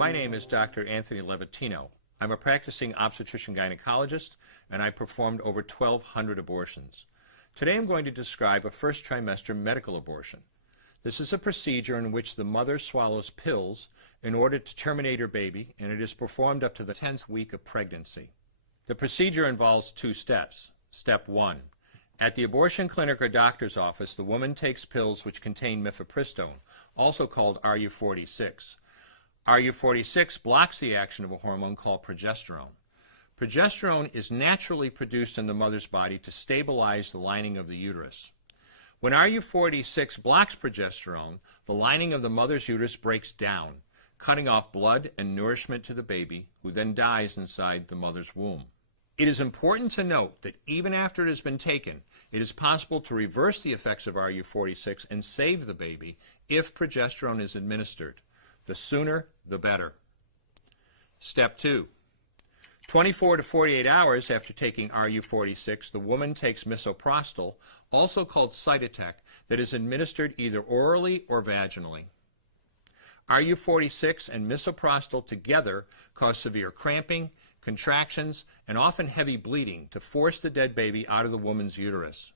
My name is Dr. Anthony Levatino. I'm a practicing obstetrician-gynecologist, and I performed over 1,200 abortions. Today I'm going to describe a first trimester medical abortion. This is a procedure in which the mother swallows pills in order to terminate her baby, and it is performed up to the 10th week of pregnancy. The procedure involves 2 steps. Step 1. At the abortion clinic or doctor's office, the woman takes pills which contain mifepristone, also called RU46. RU46 blocks the action of a hormone called progesterone. Progesterone is naturally produced in the mother's body to stabilize the lining of the uterus. When RU46 blocks progesterone, the lining of the mother's uterus breaks down, cutting off blood and nourishment to the baby, who then dies inside the mother's womb. It is important to note that even after it has been taken, it is possible to reverse the effects of RU46 and save the baby if progesterone is administered. The sooner, the better. Step 2. 24 to 48 hours after taking RU46, the woman takes misoprostol, also called Cytotec, that is administered either orally or vaginally. RU46 and misoprostol together cause severe cramping, contractions, and often heavy bleeding to force the dead baby out of the woman's uterus.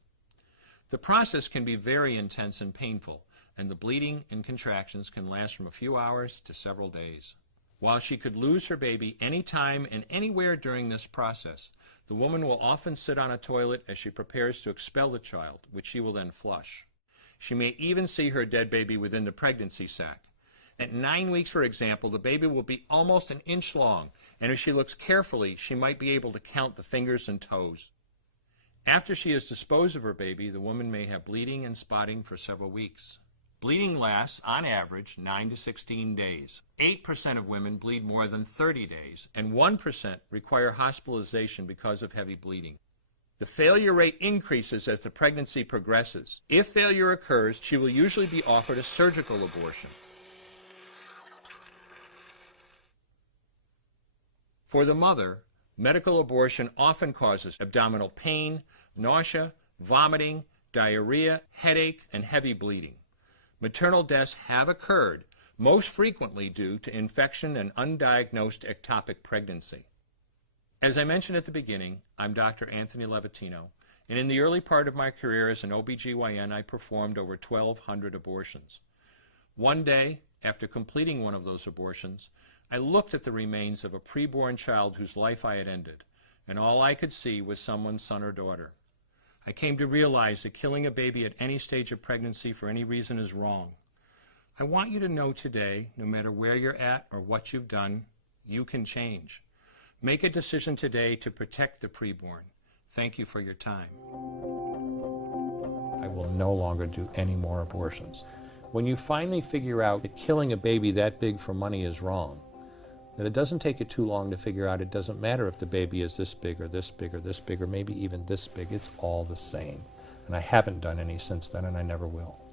The process can be very intense and painful, and the bleeding and contractions can last from a few hours to several days. While she could lose her baby anytime and anywhere during this process, the woman will often sit on a toilet as she prepares to expel the child, which she will then flush. She may even see her dead baby within the pregnancy sac. At 9 weeks, for example, the baby will be almost an inch long, and if she looks carefully, she might be able to count the fingers and toes. After she has disposed of her baby, the woman may have bleeding and spotting for several weeks. Bleeding lasts, on average, 9 to 16 days. 8% of women bleed more than 30 days, and 1% require hospitalization because of heavy bleeding. The failure rate increases as the pregnancy progresses. If failure occurs, she will usually be offered a surgical abortion. For the mother, medical abortion often causes abdominal pain, nausea, vomiting, diarrhea, headache, and heavy bleeding. Maternal deaths have occurred, most frequently due to infection and undiagnosed ectopic pregnancy. As I mentioned at the beginning, I'm Dr. Anthony Levatino, and in the early part of my career as an OBGYN, I performed over 1,200 abortions. One day, after completing one of those abortions, I looked at the remains of a preborn child whose life I had ended, and all I could see was someone's son or daughter. I came to realize that killing a baby at any stage of pregnancy for any reason is wrong. I want you to know today, no matter where you're at or what you've done, you can change. Make a decision today to protect the preborn. Thank you for your time. I will no longer do any more abortions. When you finally figure out that killing a baby that big for money is wrong, that it doesn't take you too long to figure out it doesn't matter if the baby is this big or this big or this big or maybe even this big, it's all the same. And I haven't done any since then, and I never will.